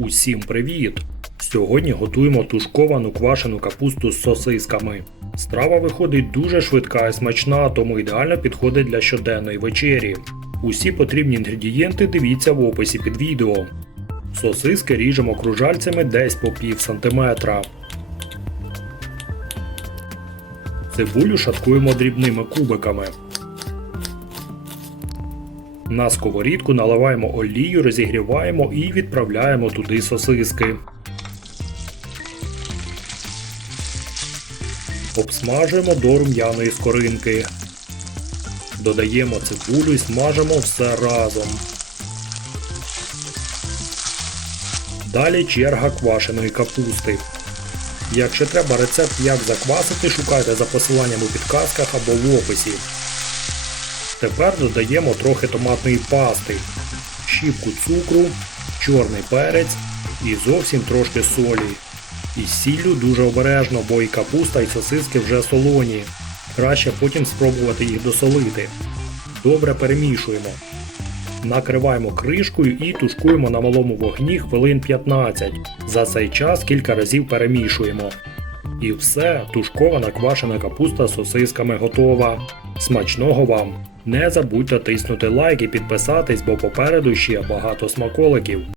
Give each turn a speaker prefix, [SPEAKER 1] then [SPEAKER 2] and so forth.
[SPEAKER 1] Усім привіт! Сьогодні готуємо тушковану квашену капусту з сосисками. Страва виходить дуже швидка і смачна, тому ідеально підходить для щоденної вечері. Усі потрібні інгредієнти дивіться в описі під відео. Сосиски ріжемо кружальцями десь по пів сантиметра. Цибулю шаткуємо дрібними кубиками. На сковорідку наливаємо олію, розігріваємо і відправляємо туди сосиски. Обсмажуємо до рум'яної скоринки. Додаємо цибулю і смажимо все разом. Далі черга квашеної капусти. Якщо треба рецепт як заквасити, шукайте за посиланням у підказках або в описі. Тепер додаємо трохи томатної пасти, щіпку цукру, чорний перець і зовсім трошки солі. Із сіллю дуже обережно, бо і капуста, і сосиски вже солоні. Краще потім спробувати їх досолити. Добре перемішуємо. Накриваємо кришкою і тушкуємо на малому вогні хвилин 15. За цей час кілька разів перемішуємо. І все, тушкована квашена капуста з сосисками готова. Смачного вам! Не забудьте тиснути лайк і підписатись, бо попереду ще багато смаколиків.